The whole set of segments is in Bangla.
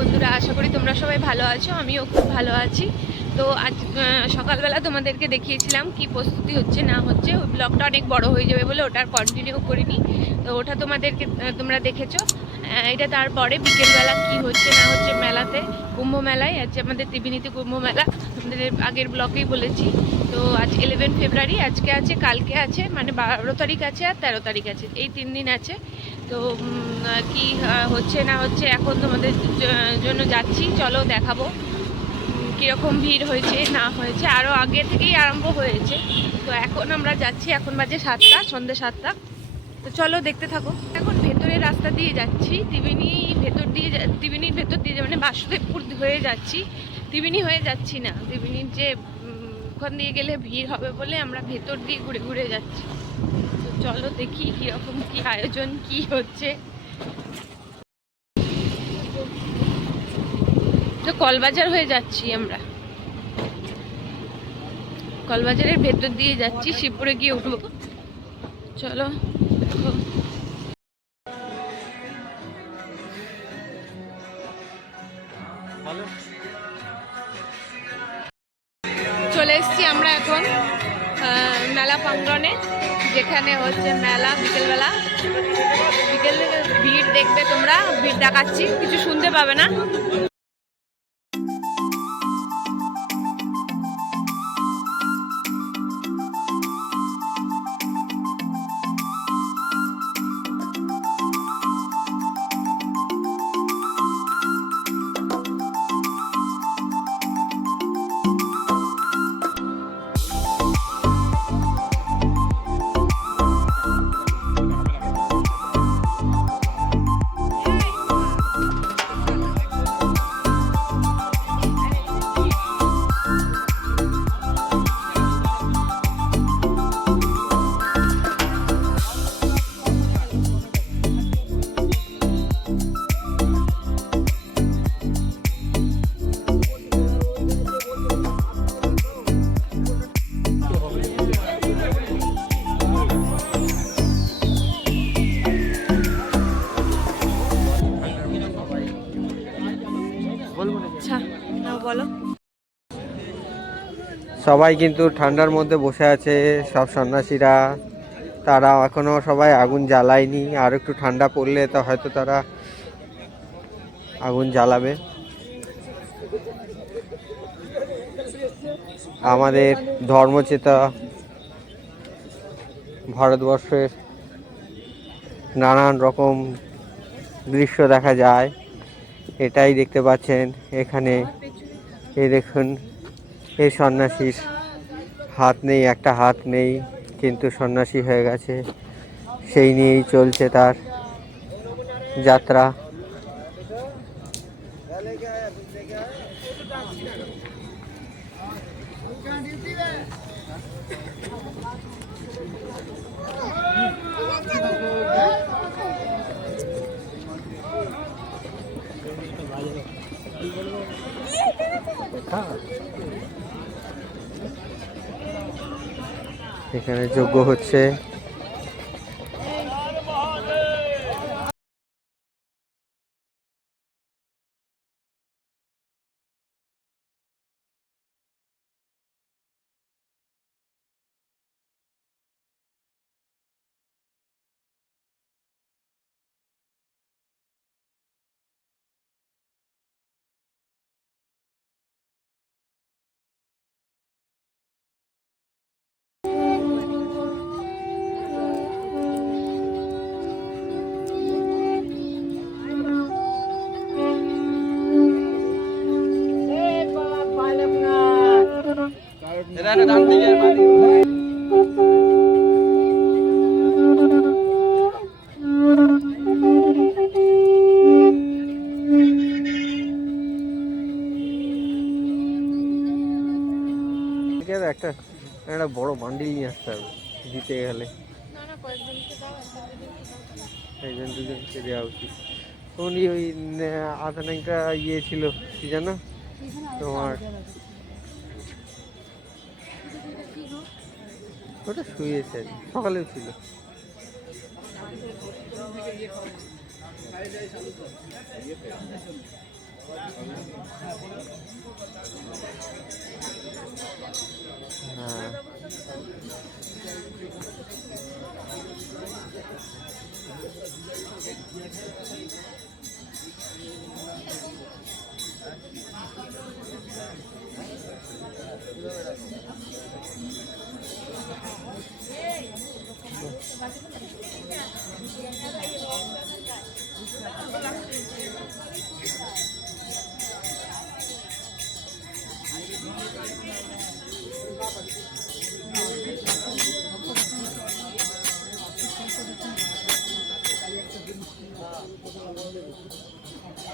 বন্ধুরা, আশা করি তোমরা সবাই ভালো আছো। আমিও খুব ভালো আছি। তো আজ সকালবেলা তোমাদেরকে দেখিয়েছিলাম কি প্রস্তুতি হচ্ছে না হচ্ছে। ওই ব্লগটা অনেক বড় হয়ে যাবে বলে ওটা আর কন্টিনিউ করিনি। তো ওটা তোমরা দেখেছো। এটা তারপরে বিকেলবেলা কি হচ্ছে না হচ্ছে মেলাতে, কুম্ভ মেলায় আছে আমাদের ত্রিবেণীতে কুম্ভ মেলা। আমাদের আগের ব্লগেই বলেছি। তো আজ 11 ফেব্রুয়ারি, আজকে আছে, কালকে আছে, মানে 12 তারিখ আছে আর 13 তারিখ আছে, এই 3 দিন আছে। তো কি হচ্ছে না হচ্ছে এখন তোমাদের জন্য যাচ্ছি, চলো দেখাবো কীরকম ভিড় হয়েছে না হয়েছে। আরও আগে থেকেই আরম্ভ হয়েছে। তো এখন আমরা যাচ্ছি, এখন বাজে 7টা, সন্ধ্যে 7টা। তো চলো দেখতে থাকো। এখন ভেতরের রাস্তা দিয়ে যাচ্ছি, ত্রিবেণীর ভেতর দিয়ে মানে বাসুদেবপুর হয়ে যাচ্ছি, ত্রিবেণী হয়ে যাচ্ছি না। ত্রিবেণীর যে ওখান দিয়ে গেলে ভিড় হবে বলে আমরা ভেতর দিয়ে ঘুরে ঘুরে যাচ্ছি। তো চলো দেখি কীরকম কি আয়োজন কি হচ্ছে। তো কলবাজার হয়ে যাচ্ছি আমরা, কলবাজারের ভেতর দিয়ে যাচ্ছি, শিবপুরে গিয়ে উঠবো। চলো দেখো। চলে এসছি আমরা এখন মেলা প্রাঙ্গণে, যেখানে হচ্ছে মেলা। বিকেলে ভিড় দেখবে তোমরা, ভিড় দেখাচ্ছি, কিছু শুনতে পাবে না। বলো। সবাই কিন্তু ঠান্ডার মধ্যে বসে আছে, সব সন্ন্যাসীরা। তারা এখনো সবাই আগুন জ্বালায়নি, আর একটু ঠান্ডা পড়লে তো হয়তো তারা আগুন জ্বালাবে। আমাদের ধর্মচেতা ভারতবর্ষের নানান রকম দৃশ্য দেখা যায়, এটাই দেখতে পাচ্ছেন এখানে। এই দেখুন, এই সন্ন্যাসীর হাত নেই, একটা হাত নেই, কিন্তু সন্ন্যাসী হয়ে গেছে, সেই নিয়েই চলছে তার যাত্রা। এখানে যজ্ঞ হচ্ছে। একটা বড় বান্ডিল নিয়ে আসতে হবে দিতে গেলে, একজন দুজনকে দেওয়া উচিত। উনি ওই আধা নাইটা ছিল কি জানো তোমার, ওটা শুয়েছে, সকালেও ছিল। হ্যাঁ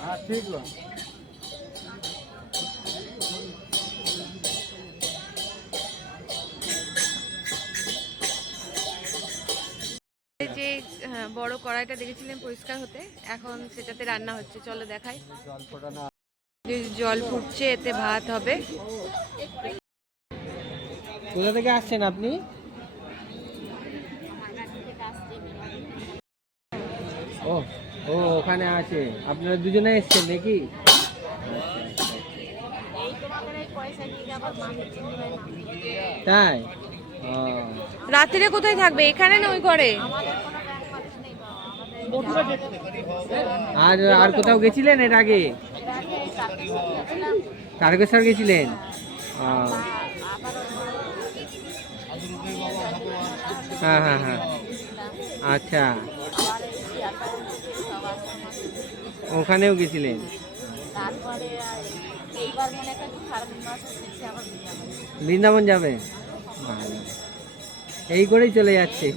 हाँ ठीक लो। এই যে বড় কড়াইটা দেখেছিলেন পরিষ্কার হতে, এখন সেটাতে রান্না হচ্ছে, চলো দেখাই। জল ফোটানো যে জল ফুটছে, এতে ভাত হবে। কোথা থেকে আসছেন আপনি? ও ও ওখানে আছে, আপনারা দুজনে এসছেন নাকি? তাই? ও রাত্রিরে কোথায় থাকবে, এখানে না ওই ঘরে? আর আর কোথাও গেছিলেন এর আগে? তারকেশ্বর গেছিলেন? ও হ্যাঁ হ্যাঁ হ্যাঁ, আচ্ছা, ওখানেও গেছিলেন? বৃন্দাবন যাবে? ভালো, এই করেই চলে যাচ্ছে।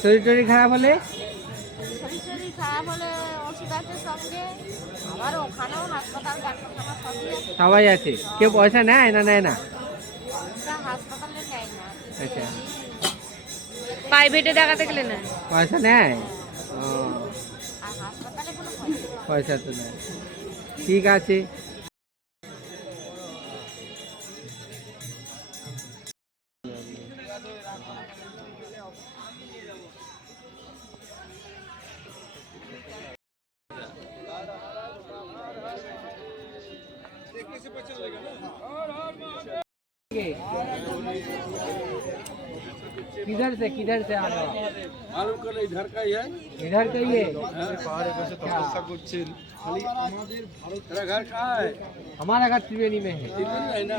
শরীর টরীর খারাপ হলে? সবাই আছে, কেউ পয়সা নেয় না নেয় না? আচ্ছা, প্রাইভেটে দেখাতে গেলে না? পয়সা নেয়? ও পয়সা তো নেয়, ঠিক আছে। किधर से आ रहे हो? मालूम कर इधर का ही है। इधर का ही है? पहाड़ पे से तपस्या করছে। खाली तेरा घर कहाँ है? हमारा घर त्रिवेणी में है। दिल्ली में है ना?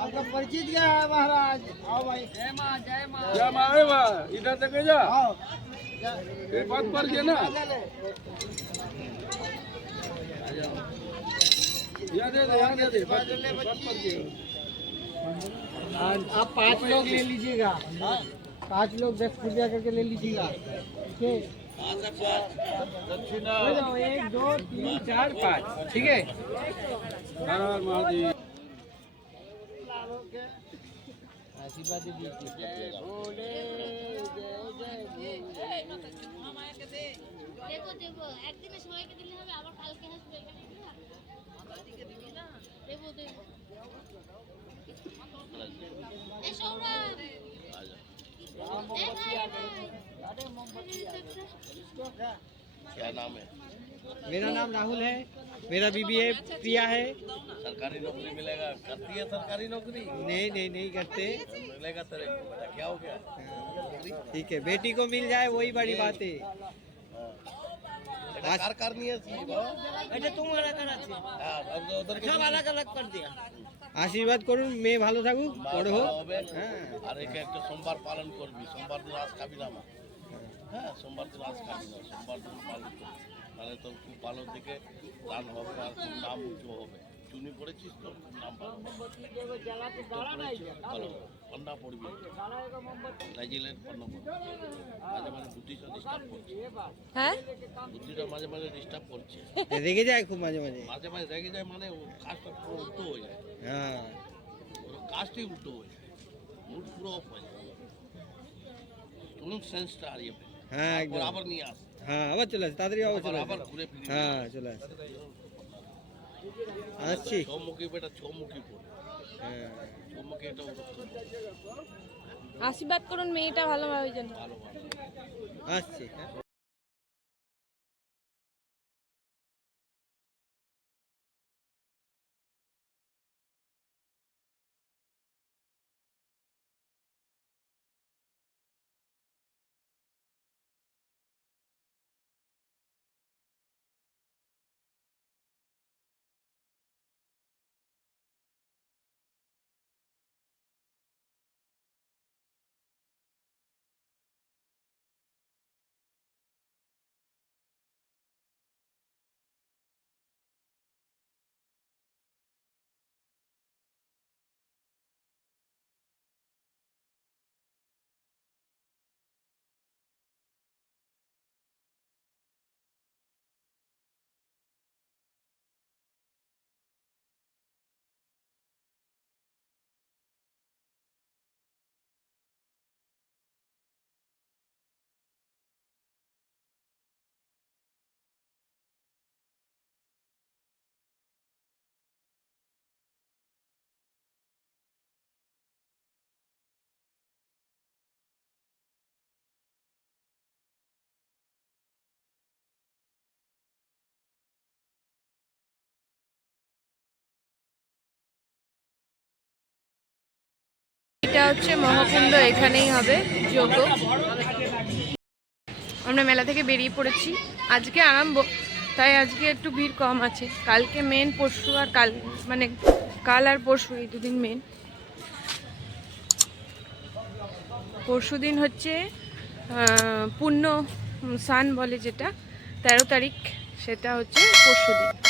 आपका परिचित क्या है महाराज? आओ भाई। जय माँ जय माँ। जा मारे माँ इधर तक जा। आओ। ये बात पर के ना। याद दे बात पर के। आप 5 लोग ले लीजिएगा, 5 लोग 10 पूजा करके ले लीजिएगा। ठीक है, 1 2 3 4 5, ठीक है। हर हर महादेव। आशीर्वाद दीजिए। দেখো দেবো একদিনে সবাইকে দিলে হবে, আবার কালকে আসবে এখানে দেবো দেবো। এই সৌরভ क्या नाम है? मेरा नाम राहुल है, मेरा बीबी है प्रिया है। सरकारी नौकरी मिलेगा? करती है सरकारी नौकरी? नहीं करते। मिलेगा तेरे को बेटा, क्या हो गया? ठीक है, बेटी को मिल जाए वही बड़ी बात है। এটা কার কার নিয়ে আসছিস বাবা? এটা তোমার এখানে আছে। হ্যাঁ, ওদেরকে সব अलग अलग कर दिया। আশীর্বাদ করুন, মেয়ে ভালো থাকুক, বড় হোক। হবে। হ্যাঁ আর একে একটা সোমবার পালন করবি, সোমবার দিন আজ খাবি না মা। হ্যাঁ, সোমবার দিন আজ খাবি না, সোমবার দিন পালন করবি, তাহলে তোর খুব ভালো থেকে দান হবে আর খুব নাম উঁচু হবে। চুনি পড়েছিস তো, খুব নাম ভালো ভালো পন্না পড়বি, নাইজেরিয়ান পন্না পড়বি। মাঝে মাঝে বুদ্ধিটা ডিস্টার্ব করছে, হ্যাঁ, বুদ্ধিটা মাঝে মাঝে ডিস্টার্ব করছে, রেগে যায় খুব মাঝে মাঝে। মাঝে মাঝে রেগে যায়, মানে ওর কাজটা পুরো উল্টো হয়ে যায়, হ্যাঁ ওর কাজটাই উল্টো হয়ে যায়, মুড পুরো অফ হয়ে যায়, শুনুন সেন্সটা হারিয়ে ফেলে। হ্যাঁ তারপর একদম। আবার নিয়ে আসে, হ্যাঁ আবার চলে আসে, তাড়াতাড়ি আবার চলে আবার আসে। ঘুরে ফিরে হ্যাঁ চলে আসে, আসছি। ছমুখী বেটা ছমুখী পড়ে, হ্যাঁ ছমুখী এটা ওরকম। আশীর্বাদ করুন মেয়েটা ভালোভাবে যেন। ভালো ভালো আসছে। এটা হচ্ছে মহাকুণ্ড, এখানেই হবে যজ্ঞ। আমরা মেলা থেকে বেরিয়ে পড়েছি, আজকে আরম্ভ, তাই আজকে একটু ভিড় কম আছে। কালকে মেন, পরশু আর কাল, মানে কাল আর পরশু এই দুদিন মেন। পরশু দিন হচ্ছে পূর্ণ স্নান বলে যেটা, 13 তারিখ, সেটা হচ্ছে পরশু দিন।